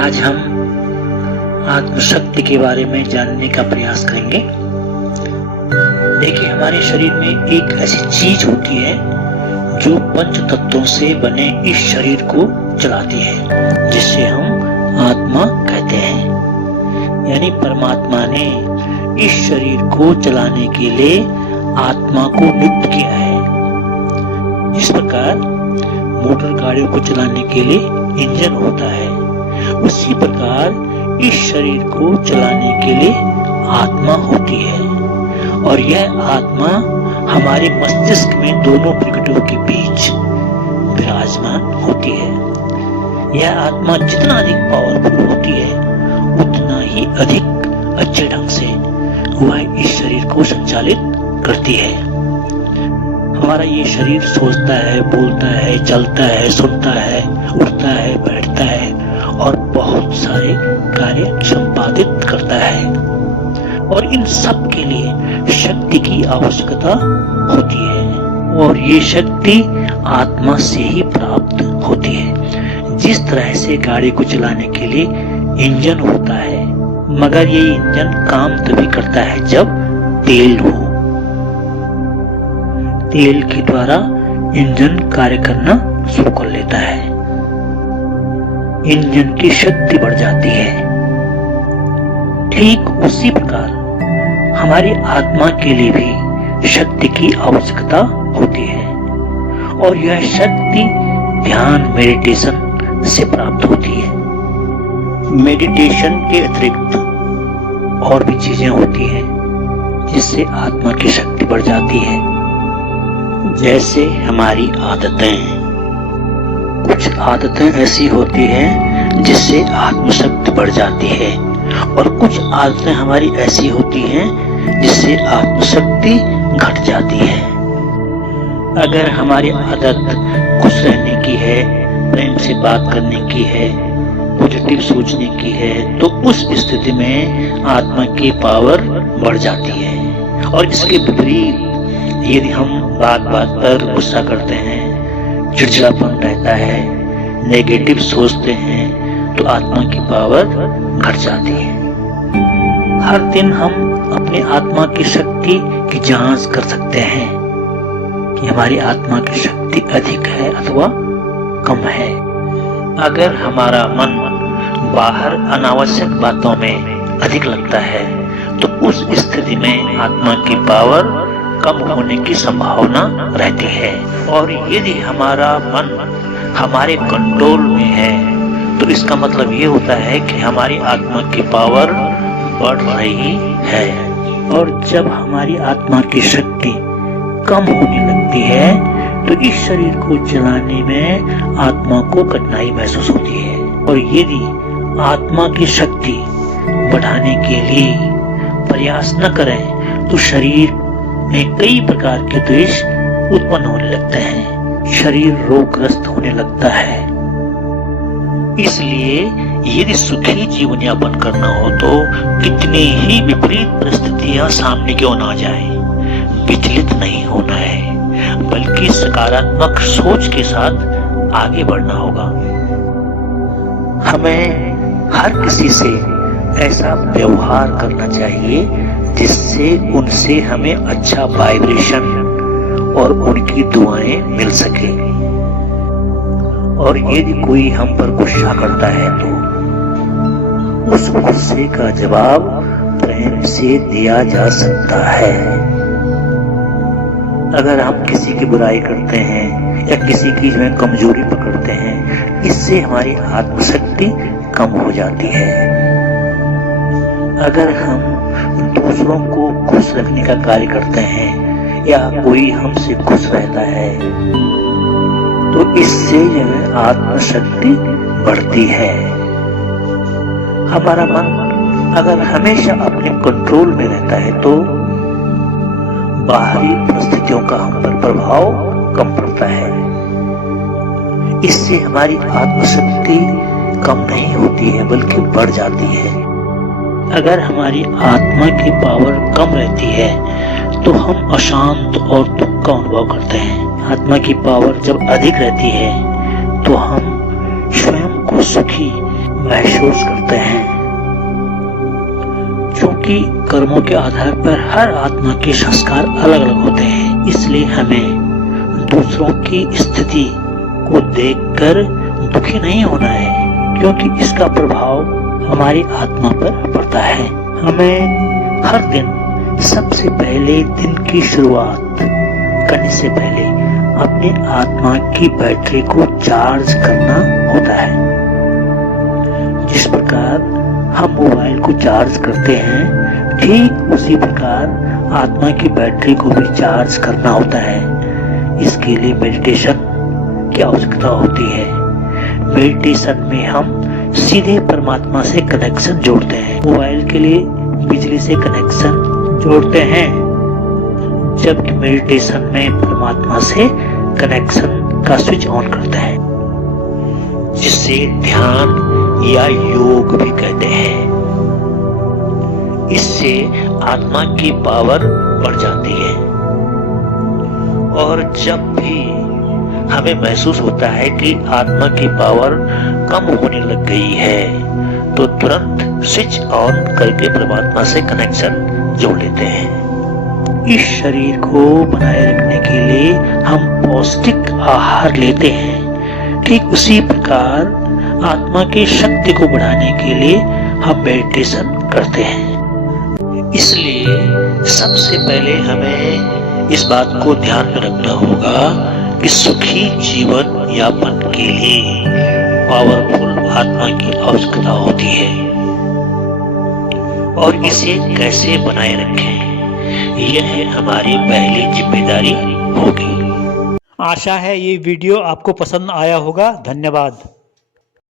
आज हम आत्मशक्ति के बारे में जानने का प्रयास करेंगे। देखिए, हमारे शरीर में एक ऐसी चीज होती है जो पंच तत्वों से बने इस शरीर को चलाती है, जिसे हम आत्मा कहते हैं। यानी परमात्मा ने इस शरीर को चलाने के लिए आत्मा को नियुक्त किया है। जिस प्रकार मोटर गाड़ियों को चलाने के लिए इंजन होता है, उसी प्रकार इस शरीर को चलाने के लिए आत्मा होती है। और यह आत्मा हमारे मस्तिष्क में दोनों प्रकृतियों के बीच विराजमान होती है। यह आत्मा जितना अधिक पावरफुल होती है, उतना ही अधिक अच्छे ढंग से वह इस शरीर को संचालित करती है। हमारा ये शरीर सोचता है, बोलता है, चलता है, सुनता है, उठता है, बैठता है और बहुत सारे कार्य संपादित करता है। और इन सब के लिए शक्ति की आवश्यकता होती है, और ये शक्ति आत्मा से ही प्राप्त होती है। जिस तरह से गाड़ी को चलाने के लिए इंजन होता है, मगर ये इंजन काम तभी करता है जब तेल हो। तेल के द्वारा इंजन कार्य करना शुरू कर लेता है, इंजन की शक्ति बढ़ जाती है। ठीक उसी प्रकार हमारी आत्मा के लिए भी शक्ति की आवश्यकता होती है, और यह शक्ति ध्यान मेडिटेशन से प्राप्त होती है। मेडिटेशन के अतिरिक्त और भी चीजें होती हैं जिससे आत्मा की शक्ति बढ़ जाती है। जैसे हमारी आदतें, कुछ आदतें ऐसी होती हैं जिससे आत्मशक्ति बढ़ जाती है, और कुछ आदतें हमारी ऐसी होती हैं जिससे आत्मशक्ति घट जाती है। अगर हमारी आदत खुश रहने की है, प्रेम से बात करने की है, पॉजिटिव सोचने की है, तो उस स्थिति में आत्मा की पावर बढ़ जाती है। और इसके विपरीत यदि हम बात बात पर गुस्सा करते हैं, चिड़चिड़ापन रहता है, नेगेटिव सोचते हैं, तो आत्मा की पावर घट जाती है। हर दिन हम अपनी आत्मा की शक्ति की जांच कर सकते हैं कि हमारी आत्मा की शक्ति अधिक है अथवा कम है। अगर हमारा मन बाहर अनावश्यक बातों में अधिक लगता है, तो उस स्थिति में आत्मा की पावर कम होने की संभावना रहती है। और यदि हमारा मन हमारे कंट्रोल में है, तो इसका मतलब ये होता है कि हमारी आत्मा की पावर बढ़ रही है। और जब हमारी आत्मा की शक्ति कम होने लगती है, तो इस शरीर को चलाने में आत्मा को कठिनाई महसूस होती है। और यदि आत्मा की शक्ति बढ़ाने के लिए प्रयास न करें, तो शरीर में कई प्रकार के द्वेष उत्पन्न होने लगते हैं, शरीर रोगग्रस्त होने लगता है। इसलिए यदि सुखी जीवन यापन करना हो, तो कितनी ही विपरीत परिस्थितियां सामने क्यों ना जाए, विचलित नहीं होना है, बल्कि सकारात्मक सोच के साथ आगे बढ़ना होगा। हमें हर किसी से ऐसा व्यवहार करना चाहिए जिससे उनसे हमें अच्छा वाइब्रेशन और उनकी दुआएं मिल सके। और यदि कोई हम पर गुस्सा करता है, तो उस गुस्से का जवाब प्रेम से दिया जा सकता है। अगर हम किसी की बुराई करते हैं या किसी की में कमजोरी पकड़ते हैं, इससे हमारी आत्मशक्ति कम हो जाती है। अगर हम दूसरों को खुश रखने का कार्य करते हैं या कोई हमसे खुश रहता है, तो इससे यह आत्मशक्ति बढ़ती है। हमारा मन अगर हमेशा अपने कंट्रोल में रहता है, तो बाहरी परिस्थितियों का हम पर प्रभाव कम पड़ता है। इससे हमारी आत्मशक्ति कम नहीं होती है, बल्कि बढ़ जाती है। अगर हमारी आत्मा की पावर कम रहती है, तो हम अशांत और दुख का अनुभव करते हैं। आत्मा की पावर जब अधिक रहती है, तो हम स्वयं को सुखी महसूस करते हैं। क्योंकि कर्मों के आधार पर हर आत्मा के संस्कार अलग अलग होते हैं, इसलिए हमें दूसरों की स्थिति को देखकर दुखी नहीं होना है, क्योंकि इसका प्रभाव हमारी आत्मा पर पड़ता है। हमें हर दिन सबसे पहले दिन की शुरुआत करने से पहले अपने आत्मा की बैटरी को चार्ज करना होता है। जिस प्रकार हम मोबाइल को चार्ज करते हैं, ठीक उसी प्रकार आत्मा की बैटरी को भी चार्ज करना होता है। इसके लिए मेडिटेशन की आवश्यकता होती है। मेडिटेशन में हम सीधे परमात्मा से कनेक्शन जोड़ते हैं। मोबाइल के लिए बिजली से कनेक्शन जोड़ते हैं, जबकि मेडिटेशन में परमात्मा से कनेक्शन का स्विच ऑन करते हैं, जिसे ध्यान या योग भी कहते हैं। इससे आत्मा की पावर बढ़ जाती है, और जब भी हमें महसूस होता है कि आत्मा की पावर कम होने लग गई है, तो तुरंत स्विच ऑन करके परमात्मा से कनेक्शन जोड़ लेते हैं। इस शरीर को बनाए रखने के लिए हम पौष्टिक आहार लेते हैं। ठीक उसी प्रकार आत्मा की शक्ति को बढ़ाने के लिए हम मेडिटेशन करते हैं। इसलिए सबसे पहले हमें इस बात को ध्यान में रखना होगा कि सुखी जीवन यापन के लिए पावरफुल आत्मा की आवश्यकता होती है, और इसे कैसे बनाए रखें, यह हमारी पहली जिम्मेदारी होगी। आशा है ये वीडियो आपको पसंद आया होगा। धन्यवाद।